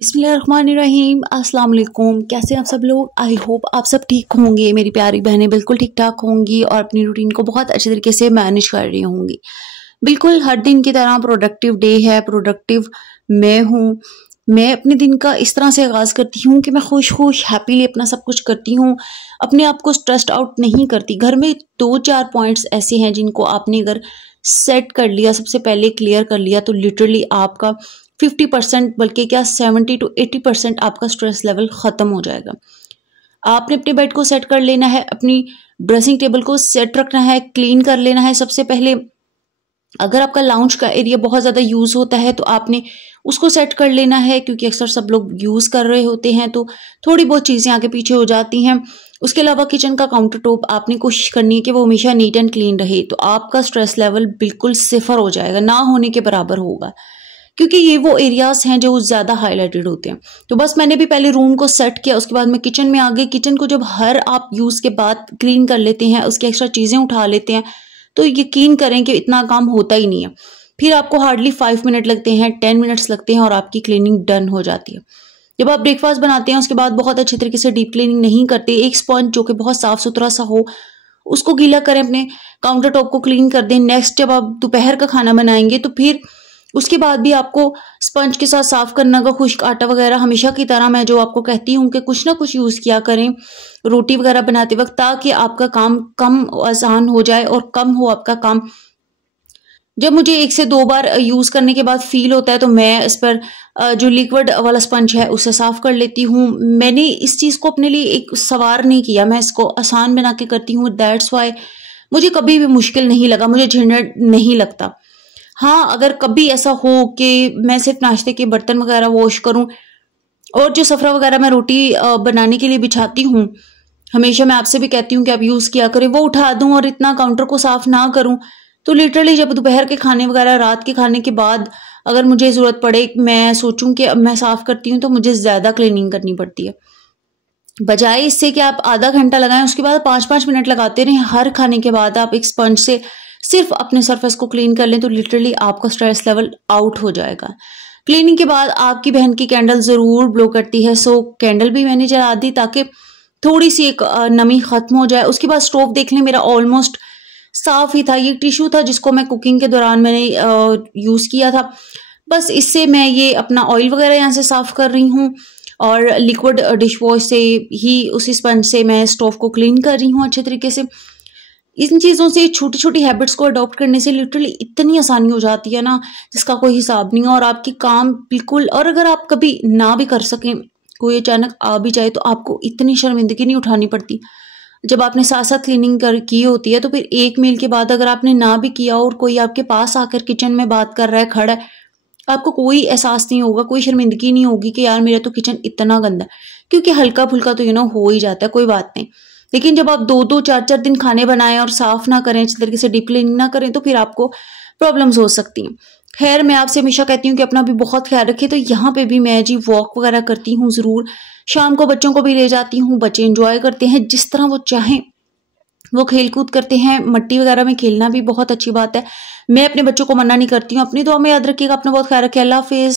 बिस्मिल्लाहिर्रहमानिर्रहीम। अस्सलाम वालेकुम। कैसे आप सब लोग? आई होप आप सब ठीक होंगे। मेरी प्यारी बहनें बिल्कुल ठीक ठाक होंगी और अपनी रूटीन को बहुत अच्छे तरीके से मैनेज कर रही होंगी। बिल्कुल हर दिन की तरह प्रोडक्टिव डे है, प्रोडक्टिव मैं हूँ। मैं अपने दिन का इस तरह से आगाज़ करती हूँ कि मैं खुश हैप्पीली अपना सब कुछ करती हूँ, अपने आप को स्ट्रेस्ड आउट नहीं करती। घर में 2-4 पॉइंट्स ऐसे हैं जिनको आपने अगर सेट कर लिया, सबसे पहले क्लियर कर लिया, तो लिटरली आपका 50% बल्कि क्या 70 to 80% आपका स्ट्रेस लेवल ख़त्म हो जाएगा। आपने अपने बेड को सेट कर लेना है, अपनी ड्रेसिंग टेबल को सेट रखना है, क्लीन कर लेना है सबसे पहले। अगर आपका लाउंज का एरिया बहुत ज़्यादा यूज़ होता है तो आपने उसको सेट कर लेना है, क्योंकि अक्सर सब लोग यूज़ कर रहे होते हैं तो थोड़ी बहुत चीज़ें आगे पीछे हो जाती हैं। उसके अलावा किचन का काउंटर टॉप आपने कोशिश करनी है कि वो हमेशा नीट एंड क्लीन रहे, तो आपका स्ट्रेस लेवल बिल्कुल सिफर हो जाएगा, ना होने के बराबर होगा, क्योंकि ये वो एरियाज हैं जो ज़्यादा हाईलाइटेड होते हैं। तो बस मैंने भी पहले रूम को सेट किया, उसके बाद मैं किचन में आ गई। किचन को जब हर आप यूज़ के बाद क्लीन कर लेते हैं, उसकी एक्स्ट्रा चीज़ें उठा लेते हैं, तो यकीन करें कि इतना काम होता ही नहीं है। फिर आपको हार्डली 5 मिनट लगते हैं, 10 मिनट्स लगते हैं और आपकी क्लीनिंग डन हो जाती है। जब आप ब्रेकफास्ट बनाते हैं उसके बाद बहुत अच्छे तरीके से डीप क्लीनिंग नहीं करते, एक स्पॉन्ज जो कि बहुत साफ सुथरा सा हो उसको गीला करें, अपने काउंटर टॉप को क्लीन कर दें। नेक्स्ट जब आप दोपहर का खाना बनाएंगे तो फिर उसके बाद भी आपको स्पंज के साथ साफ करना का, खुश्क आटा वगैरह हमेशा की तरह मैं जो आपको कहती हूँ कि कुछ ना कुछ यूज़ किया करें रोटी वगैरह बनाते वक्त, ताकि आपका काम कम आसान हो जाए और कम हो आपका काम। जब मुझे 1 से 2 बार यूज़ करने के बाद फील होता है तो मैं इस पर जो लिक्विड वाला स्पंज है उसे साफ कर लेती हूँ। मैंने इस चीज़ को अपने लिए एक सवार नहीं किया, मैं इसको आसान बना के करती हूँ। दैट्स वाई मुझे कभी भी मुश्किल नहीं लगा, मुझे झंझट नहीं लगता। हाँ, अगर कभी ऐसा हो कि मैं सिर्फ नाश्ते के बर्तन वगैरह वॉश करूं और जो सफरा वगैरह मैं रोटी बनाने के लिए बिछाती हूँ, हमेशा मैं आपसे भी कहती हूँ कि आप यूज़ किया करें, वो उठा दूं और इतना काउंटर को साफ ना करूं, तो लिटरली जब दोपहर के खाने वगैरह, रात के खाने के बाद अगर मुझे ज़रूरत पड़े, मैं सोचूं कि अब मैं साफ करती हूँ, तो मुझे ज़्यादा क्लीनिंग करनी पड़ती है। बजाय इससे कि आप आधा घंटा लगाएं, उसके बाद 5-5 मिनट लगाते रहें, हर खाने के बाद आप एक स्पंज से सिर्फ अपने सरफेस को क्लीन कर लें, तो लिटरली आपका स्ट्रेस लेवल आउट हो जाएगा। क्लीनिंग के बाद आपकी बहन की कैंडल ज़रूर ब्लो करती है, सो कैंडल भी मैंने जला दी ताकि थोड़ी सी एक नमी खत्म हो जाए। उसके बाद स्टोव देख लें, मेरा ऑलमोस्ट साफ ही था। ये टिश्यू था जिसको मैं कुकिंग के दौरान मैंने यूज़ किया था, बस इससे मैं ये अपना ऑयल वगैरह यहाँ से साफ कर रही हूँ और लिक्विड डिश वॉश से ही, उसी स्पंज से मैं स्टोव को क्लीन कर रही हूँ अच्छे तरीके से। इन चीज़ों से, छोटी छोटी हैबिट्स को अडॉप्ट करने से लिटरली इतनी आसानी हो जाती है ना, जिसका कोई हिसाब नहीं है। और आपकी काम बिल्कुल, और अगर आप कभी ना भी कर सकें, कोई अचानक आ भी जाए, तो आपको इतनी शर्मिंदगी नहीं उठानी पड़ती। जब आपने साथ साथ क्लीनिंग कर की होती है, तो फिर एक मील के बाद अगर आपने ना भी किया और कोई आपके पास आकर किचन में बात कर रहा है, खड़ा है, आपको कोई एहसास नहीं होगा, कोई शर्मिंदगी नहीं होगी कि यार मेरा तो किचन इतना गंदा है, क्योंकि हल्का फुल्का तो हो ही जाता है, कोई बात नहीं। लेकिन जब आप 2-2, 4-4 दिन खाने बनाएं और साफ ना करें, अच्छी तरीके से डीप क्लीनिंग ना करें, तो फिर आपको प्रॉब्लम्स हो सकती हैं। खैर, मैं आपसे हमेशा कहती हूँ कि अपना भी बहुत ख्याल रखिए। तो यहाँ पे भी मैं जी वॉक वगैरह करती हूँ ज़रूर, शाम को बच्चों को भी ले जाती हूँ, बच्चे इंजॉय करते हैं जिस तरह वो चाहें, वो खेल कूद करते हैं। मट्टी वगैरह में खेलना भी बहुत अच्छी बात है, मैं अपने बच्चों को मना नहीं करती हूँ। अपनी दुआ में याद रखिएगा, अपना बहुत ख्याल रखिए। अल्लाह हाफिज़।